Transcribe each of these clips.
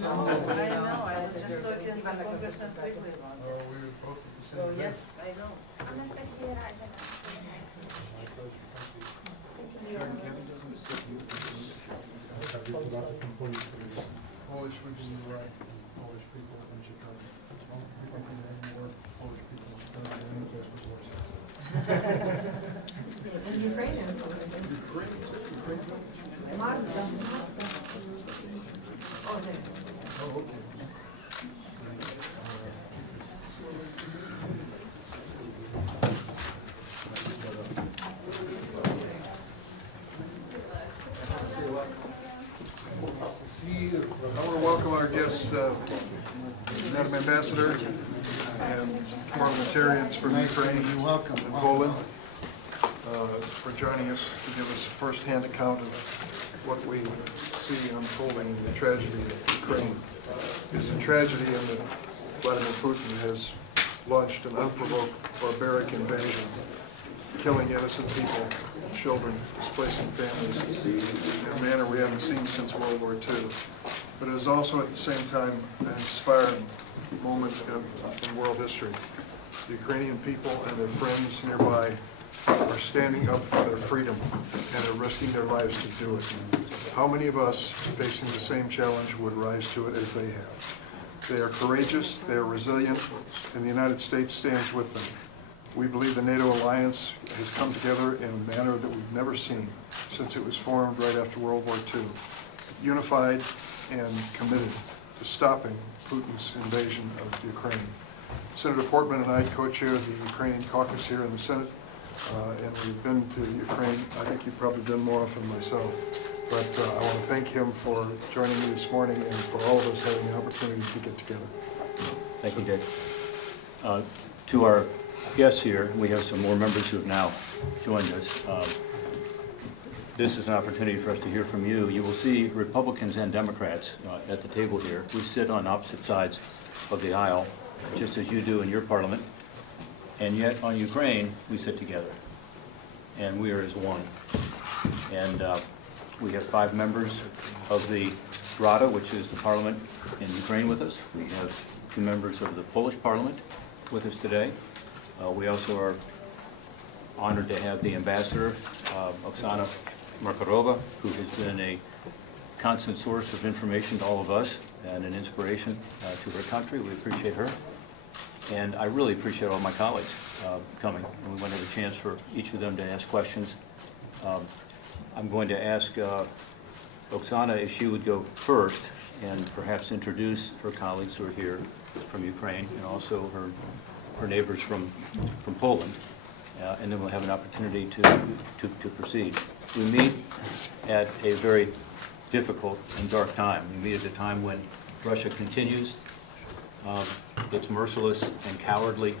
know, I just talked in the congressman quickly about We this. were both at the same So, place. yes, I know. Анастасия Радина. My pleasure. Thank you. Polish would be right. Polish people in Chicago. I don't think I can name more Polish people in Chicago than any Justice Voice. And Ukrainians. Ukraine too. Ukraine too. Oh, there. Oh, okay. I want to welcome our guests, Madam Ambassador and parliamentarians from Ukraine and Poland, for joining us to give us a first-hand account of what we see unfolding in the tragedy of Ukraine. It is a tragedy in that Vladimir Putin has launched an unprovoked barbaric invasion, killing innocent people, children, displacing families in a manner we haven't seen since World War II. But it is also at the same time an inspiring moment in world history. The Ukrainian people and their friends nearby are standing up for their freedom and are risking their lives to do it. How many of us facing the same challenge would rise to it as they have? They are courageous, they are resilient, and the United States stands with them. We believe the NATO alliance has come together in a manner that we've never seen since it was formed right after World War II, unified and committed to stopping Putin's invasion of Ukraine. Senator Portman and I co-chair the Ukrainian Caucus here in the Senate, and we've been to Ukraine. I think you've probably been more often myself, but I want to thank him for joining me this morning and for all of us having the opportunity to get together. Thank you, Dick. To our guests here, we have some more members who have now joined us. This is an opportunity for us to hear from you. You will see Republicans and Democrats at the table here. We sit on opposite sides of the aisle, just as you do in your parliament. And yet on Ukraine, we sit together. And we are as one. And we have 5 members of the Rada, which is the parliament in Ukraine, with us. We have 2 members of the Polish parliament with us today. We also are honored to have the ambassador, Oksana Markarova, who has been a constant source of information to all of us and an inspiration to her country. We appreciate her. And I really appreciate all my colleagues coming. And we want to have a chance for each of them to ask questions. I'm going to ask Oksana if she would go first and perhaps introduce her colleagues who are here from Ukraine and also her neighbors from Poland, and then we'll have an opportunity to proceed. We meet at a very difficult and dark time. We meet at a time when Russia continues its merciless and cowardly,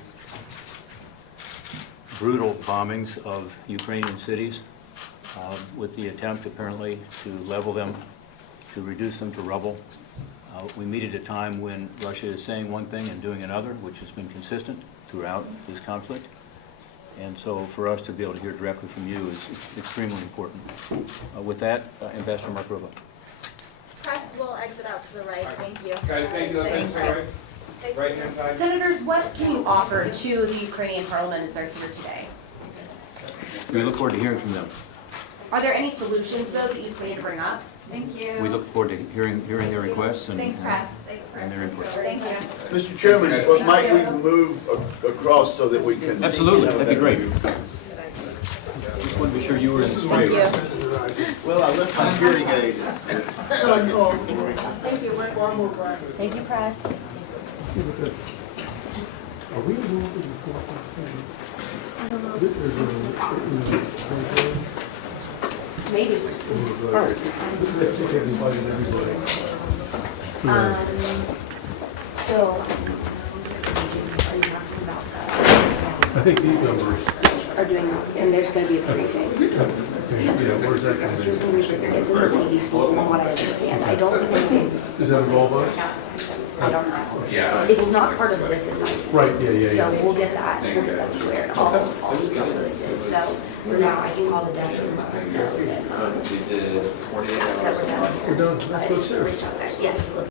brutal bombings of Ukrainian cities with the attempt apparently to level them, to reduce them to rubble. We meet at a time when Russia is saying one thing and doing another, which has been consistent throughout this conflict. And so for us to be able to hear directly from you is extremely important. With that, Ambassador Markarova. Press will exit out to the right. Thank you. Guys, thank you. Thanks, sorry. Right hand side. Senators, what can you offer to the Ukrainian Parliament as they're here today? We look forward to hearing from them. Are there any solutions, though, that you plan to bring up? Thank you. We look forward to hearing their requests and Thanks, press. Thanks, press. and their input. Thank you. Mr. Chairman, but might we move across so that we can... Absolutely, that'd be great. Just want to be sure you were in the Thank straight. you. Well, I left my hearing aid. Thank you. Thank you, press. Maybe. So, are you talking about I think these numbers, are doing, and there's going to be a briefing. yeah, where's that going to It's in the CDC, from what I understand. I don't think anything's. be? Does that involve us? I don't know. Yeah. It's not part of this assignment. Right, yeah. So we'll get that squared. I'll keep it posted. So for now, I can call the desk and let them know that we're done. We're done. Let's go upstairs. Great job, guys. Yes, let's.